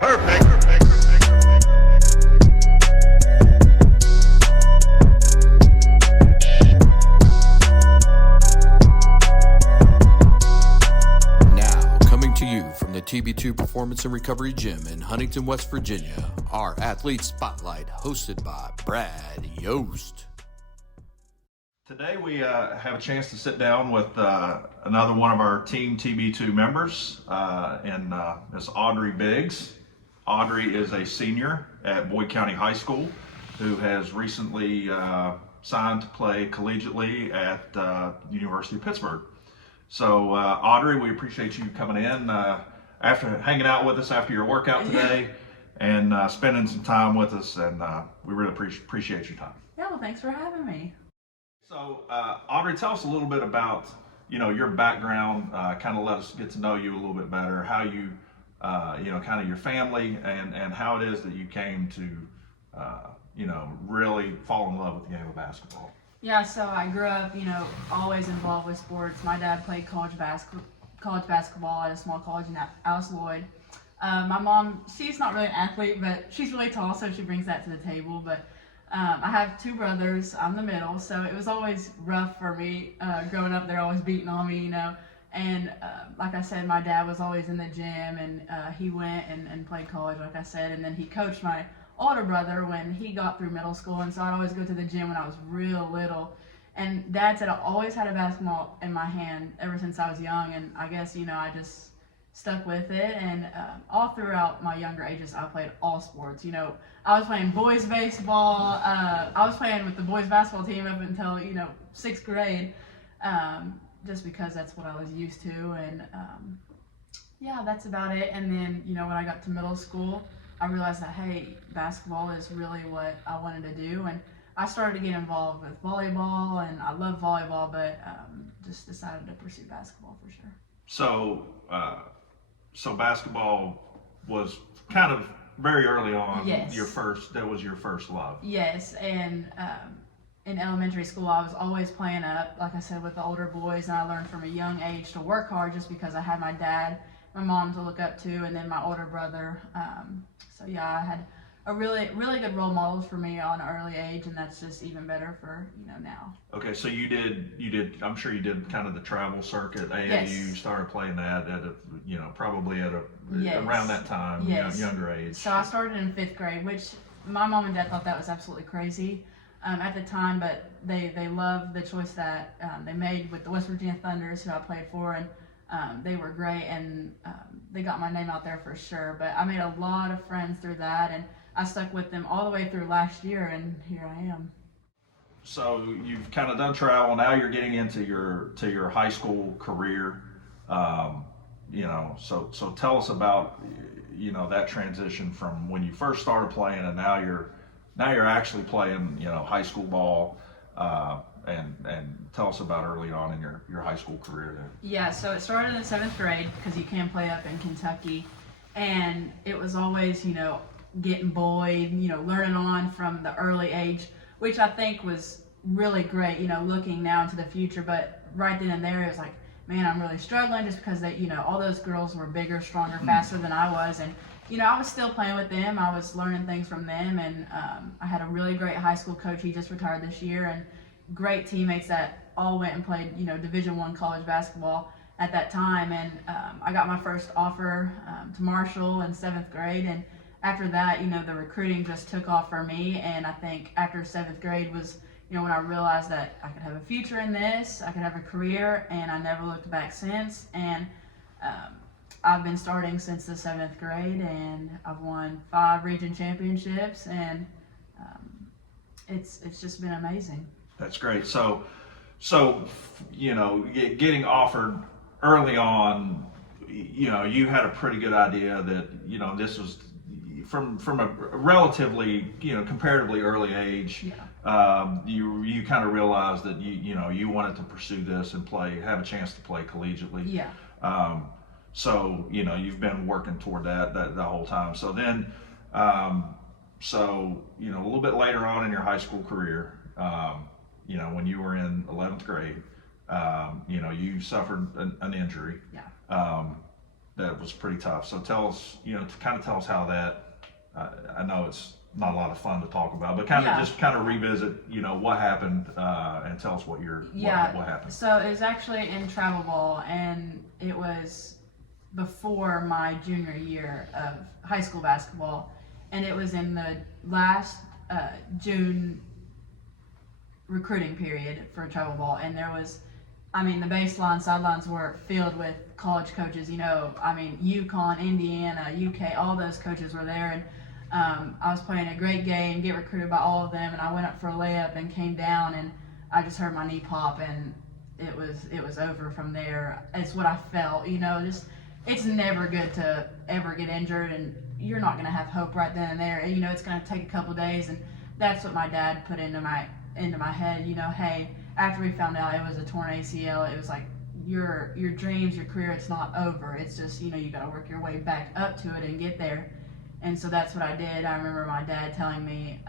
Perfect. Now, coming to you from the TB2 Performance and Recovery Gym in Huntington, West Virginia, our Athlete Spotlight, hosted by Brad Yost. Today we have a chance to sit down with another one of our Team TB2 members, and Miss Audrey Biggs. Audrey is a senior at Boyd County High School who has recently signed to play collegiately at the University of Pittsburgh. So Audrey, we appreciate you coming in after hanging out with us after your workout today and spending some time with us, and we really appreciate your time. Yeah, well, thanks for having me. So, Audrey, tell us a little bit about, your background, kind of let us get to know you a little bit better, how you, kind of your family and how it is that you came to, really fall in love with the game of basketball. Yeah, so I grew up, always involved with sports. My dad played college basketball at a small college in Alice Lloyd. My mom, she's not really an athlete, but she's really tall, so she brings that to the table. But I have two brothers. I'm the middle, so it was always rough for me growing up. They're always beating on me, And like I said, my dad was always in the gym, and he went and played college, like I said. And then he coached my older brother when he got through middle school. And so I'd always go to the gym when I was real little. And Dad said I always had a basketball in my hand ever since I was young. And I guess, I just stuck with it, and all throughout my younger ages I played all sports. I was playing boys baseball, I was playing with the boys basketball team up until 6th grade, just because that's what I was used to, and yeah, that's about it. And then when I got to middle school, I realized that hey, basketball is really what I wanted to do, and I started to get involved with volleyball, and I love volleyball, but just decided to pursue basketball for sure. So basketball was kind of very early on. Yes. That was your first love. Yes, and in elementary school I was always playing up, like I said, with the older boys, and I learned from a young age to work hard just because I had my dad, my mom to look up to, and then my older brother. So yeah, I had a really good role models for me on an early age, and that's just even better for now. Okay, so you did. I'm sure you did kind of the travel circuit. AAU, Yes. You started playing that at probably at Yes. around that time, Yes. younger age. So I started in 5th grade, which my mom and dad thought that was absolutely crazy at the time, but they loved the choice that they made with the West Virginia Thunders, who I played for, and they were great, and they got my name out there for sure. But I made a lot of friends through that, and I stuck with them all the way through last year, and here I am. So you've kind of done travel. Now you're getting into your high school career. So tell us about that transition from when you first started playing, and now you're actually playing high school ball. And tell us about early on in your high school career there. Yeah, so it started in 7th grade because you can play up in Kentucky, and it was always getting Boyd, learning on from the early age, which I think was really great, looking now into the future. But right then and there, it was like, man, I'm really struggling just because they, all those girls were bigger, stronger, faster than I was. And, I was still playing with them. I was learning things from them. And I had a really great high school coach. He just retired this year. And great teammates that all went and played, Division I college basketball at that time. And I got my first offer to Marshall in 7th grade. And after that, the recruiting just took off for me. And I think after 7th grade was, when I realized that I could have a future in this, I could have a career, and I never looked back since. And I've been starting since the 7th grade, and I've won 5 region championships, and it's just been amazing. That's great. So getting offered early on, you had a pretty good idea that this was from a relatively comparatively early age. Yeah. You kind of realized that you wanted to pursue this and have a chance to play collegiately. Yeah. So you've been working toward that the whole time. So then, a little bit later on in your high school career, when you were in 11th grade, you suffered an injury. Yeah. that was pretty tough. So tell us, to kind of tell us how that. I know it's not a lot of fun to talk about, but just kind of revisit, what happened, and tell us what happened. So it was actually in travel ball, and it was before my junior year of high school basketball, and it was in the last June recruiting period for travel ball, and there was, the baseline sidelines were filled with college coaches, UConn, Indiana, UK, all those coaches were there, and I was playing a great game, get recruited by all of them, and I went up for a layup and came down, and I just heard my knee pop, and it was over from there. It's what I felt, it's never good to ever get injured, and you're not going to have hope right then and there. It's going to take a couple days, and that's what my dad put into my head, hey, after we found out it was a torn ACL, it was like, your dreams, your career, it's not over. It's just, you got to work your way back up to it and get there. And so that's what I did. I remember my dad telling me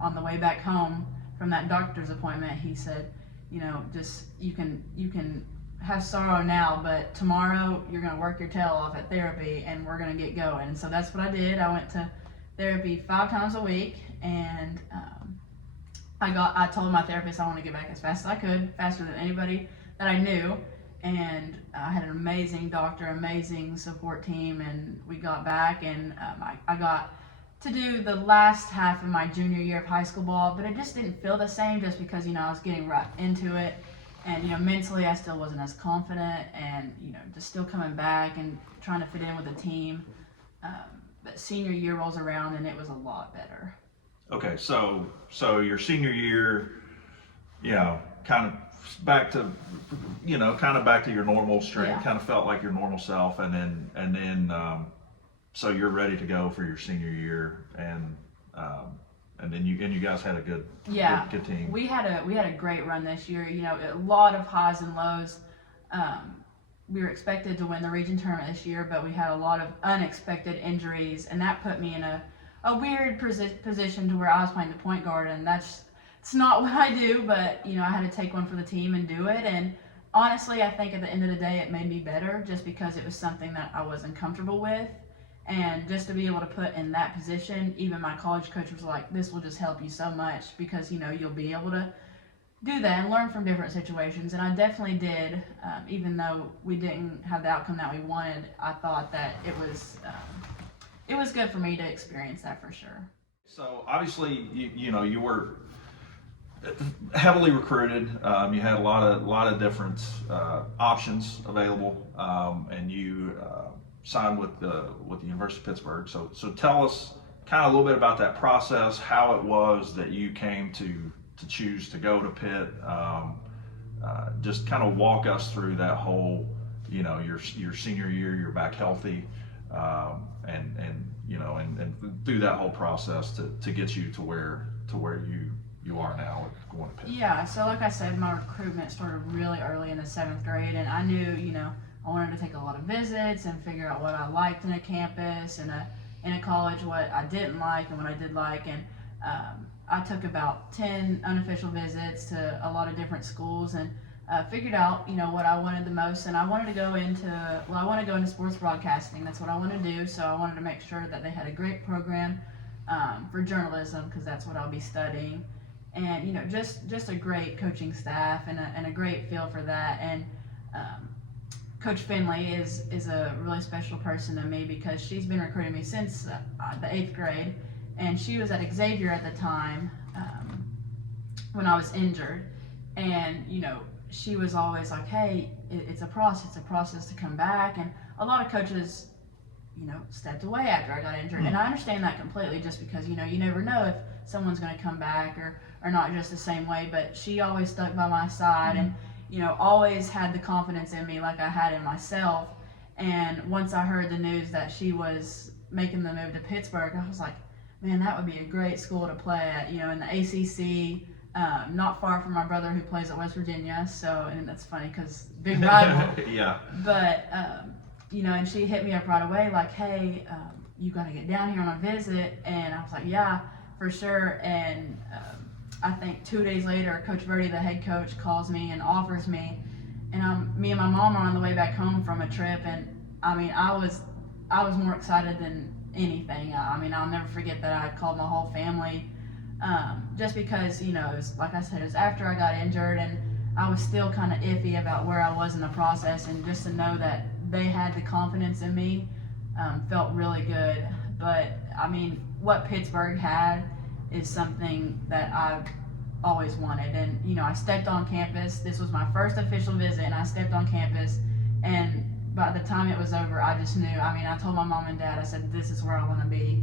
on the way back home from that doctor's appointment, he said, just you can have sorrow now, but tomorrow you're going to work your tail off at therapy and we're going to get going. And so that's what I did. I went to therapy 5 times a week, and I told my therapist I want to get back as fast as I could, faster than anybody that I knew. And I had an amazing doctor, amazing support team, and we got back, and I got to do the last half of my junior year of high school ball, but it just didn't feel the same just because, I was getting right into it, and, mentally I still wasn't as confident, and, just still coming back and trying to fit in with the team. But senior year rolls around, and it was a lot better. Okay, so your senior year, kind of back to your normal strength, kind of felt like your normal self, and then so you're ready to go for your senior year, and then you guys had a good team. We had a great run this year. A lot of highs and lows. We were expected to win the region tournament this year, but we had a lot of unexpected injuries, and that put me in a weird position to where I was playing the point guard, and it's not what I do, but I had to take one for the team and do it. And honestly, I think at the end of the day it made me better, just because it was something that I wasn't comfortable with, and just to be able to put in that position, even my college coach was like, this will just help you so much, because you'll be able to do that and learn from different situations. And I definitely did. Even though we didn't have the outcome that we wanted, I thought that it was good for me to experience that for sure. So obviously, you were heavily recruited. You had a lot of different options available, and you signed with the University of Pittsburgh. So tell us kind of a little bit about that process, how it was that you came to choose to go to Pitt. Just kind of walk us through that whole, your senior year, you're back healthy, and through that whole process to get you to where you are now going to Pitt. Yeah, so like I said, my recruitment started really early in the 7th grade, and I knew, I wanted to take a lot of visits and figure out what I liked in a campus and in a college, what I didn't like and what I did like, and I took about 10 unofficial visits to a lot of different schools, and figured out, what I wanted the most, and I wanted to go into sports broadcasting. That's what I want to do, so I wanted to make sure that they had a great program for journalism, because that's what I'll be studying, and just a great coaching staff and a great feel for that. And Coach Finley is a really special person to me, because she's been recruiting me since the 8th grade, and she was at Xavier at the time when I was injured, and she was always like, hey, it's a process to come back. And a lot of coaches stepped away after I got injured, and I understand that completely, just because you never know if someone's going to come back or not just the same way. But she always stuck by my side, and always had the confidence in me like I had in myself. And once I heard the news that she was making the move to Pittsburgh, I was like, man, that would be a great school to play at, in the ACC, not far from my brother who plays at West Virginia. So, and that's funny because big rival. Yeah. But, and she hit me up right away like, hey, you got to get down here on a visit. And I was like, yeah, for sure. And I think 2 days later, Coach Verdi, the head coach, calls me and offers me. And me and my mom are on the way back home from a trip, and I mean, I was more excited than anything. I mean, I'll never forget that I called my whole family, just because, you know, it was, like I said, it was after I got injured, and I was still kind of iffy about where I was in the process, and just to know that they had the confidence in me felt really good. But I mean, what Pittsburgh had is something that I've always wanted. And you know, I stepped on campus. This was my first official visit, and I stepped on campus, and by the time it was over, I just knew. I mean, I told my mom and dad, I said, this is where I want to be.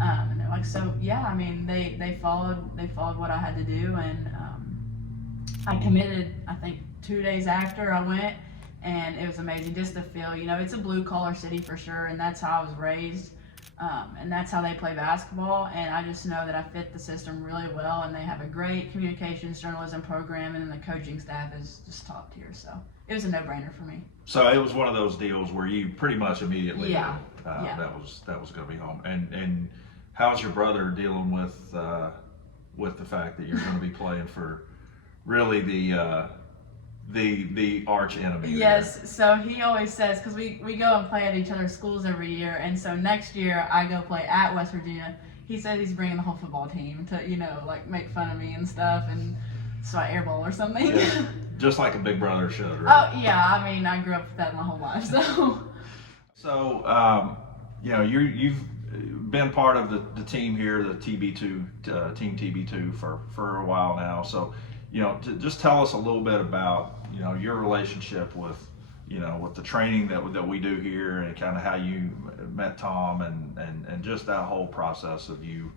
And they're like, so yeah. I mean, they followed what I had to do, and I committed, I think 2 days after I went, and it was amazing just to feel, you know, it's a blue collar city for sure, and that's how I was raised, and that's how they play basketball, and I just know that I fit the system really well, and they have a great communications journalism program, and then the coaching staff is just top tier, so it was a no-brainer for me. So it was one of those deals where you pretty much immediately knew, Yeah. that was going to be home. And how's your brother dealing with the fact that you're going to be playing for really the arch enemy? Yes, there? so he always says, because we go and play at each other's schools every year, and so next year I go play at West Virginia. He says he's bringing the whole football team to, you know, like make fun of me and stuff, and so I airball or something. Yeah. Just like a big brother should, right? Oh yeah, I mean, I grew up with that my whole life, so. So, you know, you've been part of the team here, the TB2 Team TB2 for a while now. So, you know, just tell us a little bit about, you know, your relationship with, you know, with the training that we do here, and kind of how you met Tom, and just that whole process of you,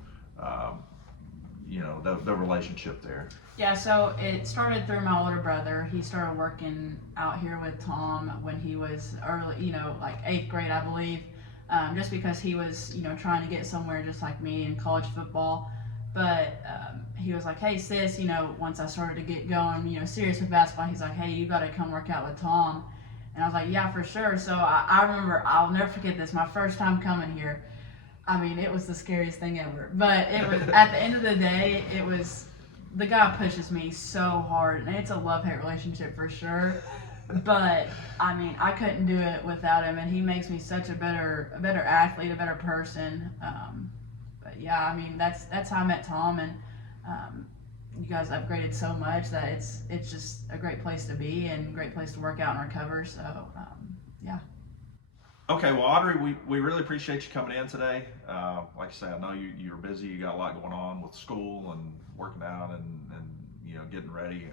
you know, the relationship there. Yeah, so it started through my older brother. He started working out here with Tom when he was early, you know, like 8th grade, I believe, just because he was, you know, trying to get somewhere just like me in college football. But he was like, hey, sis, you know, once I started to get going, you know, serious with basketball, he's like, hey, you got to come work out with Tom. And I was like, yeah, for sure. So I remember, I'll never forget this, my first time coming here. I mean, it was the scariest thing ever. But it was, at the end of the day, it was, the guy pushes me so hard, and it's a love-hate relationship for sure. But I mean, I couldn't do it without him, and he makes me such a better athlete, a better person. But yeah, I mean, that's how I met Tom, and you guys upgraded so much that it's just a great place to be and a great place to work out and recover. So yeah. Okay, well, Audrey, we really appreciate you coming in today. Like I say, I know you're busy. You got a lot going on with school and working out, and you know, getting ready,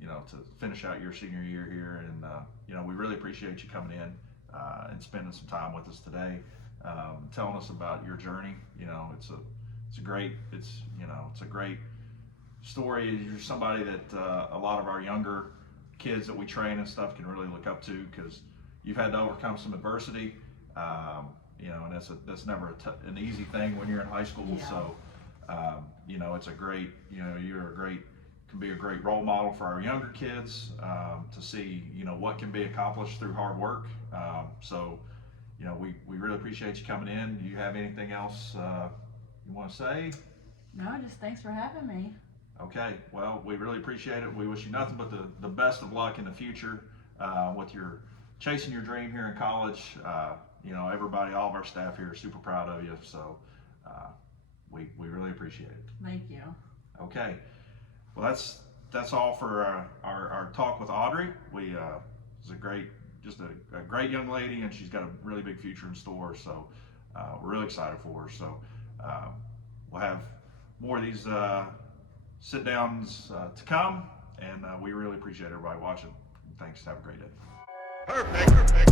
you know, to finish out your senior year here. And you know, we really appreciate you coming in and spending some time with us today, telling us about your journey. You know, it's a great story. You're somebody that a lot of our younger kids that we train and stuff can really look up to, because you've had to overcome some adversity, you know, and that's never an easy thing when you're in high school. Yeah. So, you know, it's a great, you know, can be a great role model for our younger kids, to see, you know, what can be accomplished through hard work. So, you know, we really appreciate you coming in. Do you have anything else you want to say? No, just thanks for having me. Okay, well, we really appreciate it. We wish you nothing but the best of luck in the future with your chasing your dream here in college. You know, everybody, all of our staff here are super proud of you. So we really appreciate it. Thank you. Okay, well, that's all for our talk with Audrey. It's a great young lady, and she's got a really big future in store. So we're really excited for her. So we'll have more of these sit downs to come, and we really appreciate everybody watching. Thanks. Have a great day. Perfect.